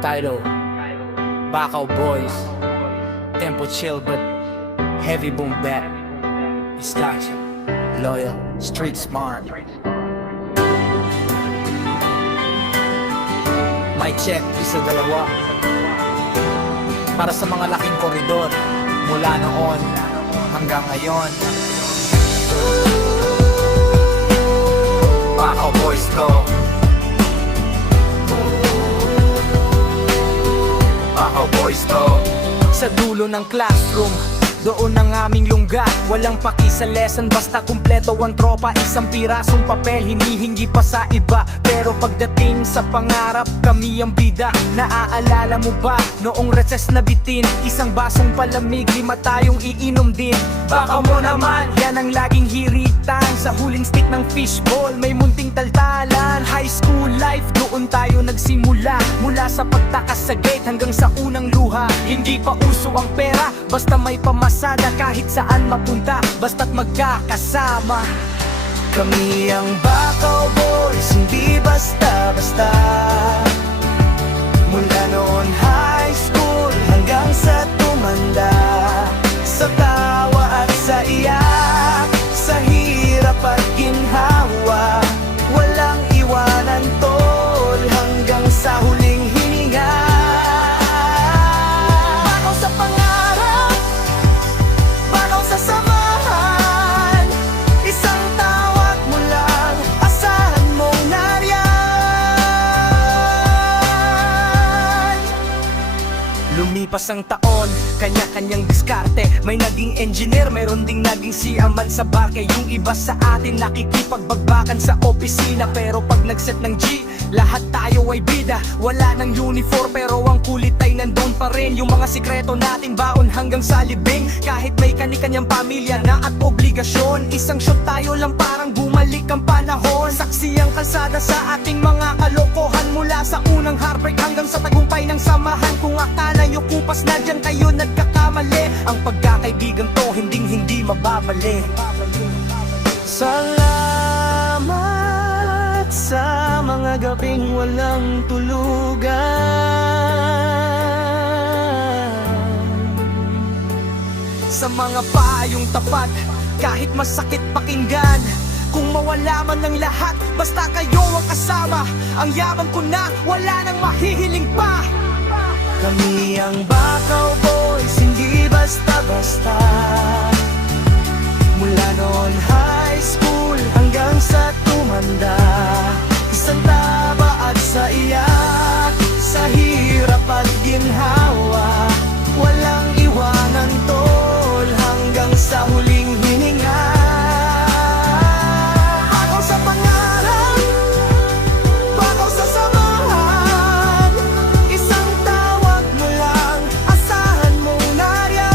Title, Bacau Boys. Tempo chill but heavy boom bap. Pistache, loyal, street smart. Mic check, isa dalawa. Para sa mga laking koridor, mula noon hanggang ngayon. Bacau Boys to. Bacau Boys to. Sa dulo ng classroom, doon ang aming lungga. Walang paki sa lesson, basta kumpleto ang tropa. Isang pirasong papel, hinihingi pa sa iba. Pero pagdating sa pangarap, kami ang bida. Naaalala mo ba, noong recess na bitin? Isang basong palamig, 5 tayong iinom din. Baka mo naman, yan ang laging hiritan. Sa huling stick ng fishball, may munting taltalan. High school life, doon tayo nagsimula. Mula sa pagtakas sa gate hanggang sa unang luha. Hindi pa uso ang pera, basta may pamasada. Kahit saan mapunta, basta't magkakasama. Kami ang Bacau Boys, hindi basta-basta. Mula noon high school hanggang sa tumanda. Sa tawa at sa iyak, sa hirap at ginhawa, walang iwanan tol hanggang sa huling hininga. Bacau sa pangarap, Bacau sa samahan. Isang tawag mo lang, asahan mong nariyan. Lumipas ang taon, kanya-kanyang diskarte. May naging engineer, mayroon ding naging siaman sa barke. Yung iba sa atin nakikipagbagbakan sa opisina. Pero pag nagset ng G, lahat tayo ay bida. Wala ng uniform pero ang kulit ay nandun pa rin. Yung mga sikreto natin baon hanggang sa libing. Kahit may kani-kanyang pamilya na at obligasyon, isang shot tayo lang parang bumalik ang panahon. Saksi ang kalsada sa ating mga kalokohan. Mula sa unang heartbreak hanggang sa tagumpay ng samahan. Kung akala nyo kupas na dyan kayo nagkakamali, ang pagkakaibigan to hindi mababali. Salamat sa mga gabing walang tulugan. Sa mga payong tapat, kahit masakit pakinggan. Kung mawala man ng lahat, basta kayo ang kasama. Ang yaman ko na, wala nang mahihiling pa. Kami ang Bacau Boys, hindi basta-basta. Mula noon high school hanggang sa tumanda. Isang taba at sa iyak, sa hirap at ginhawa, walang iwanan tol hanggang sa huling hininga. Bacau sa pangarap, Bacau sa samahan. Isang tawag mo lang, asahan mong nariyan.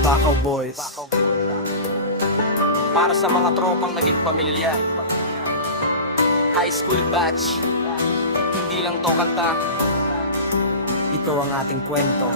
Bacau Boys. Para sa mga tropang naging pamilya. High school batch, hindi lang to kanta. Ito ang ating kwento.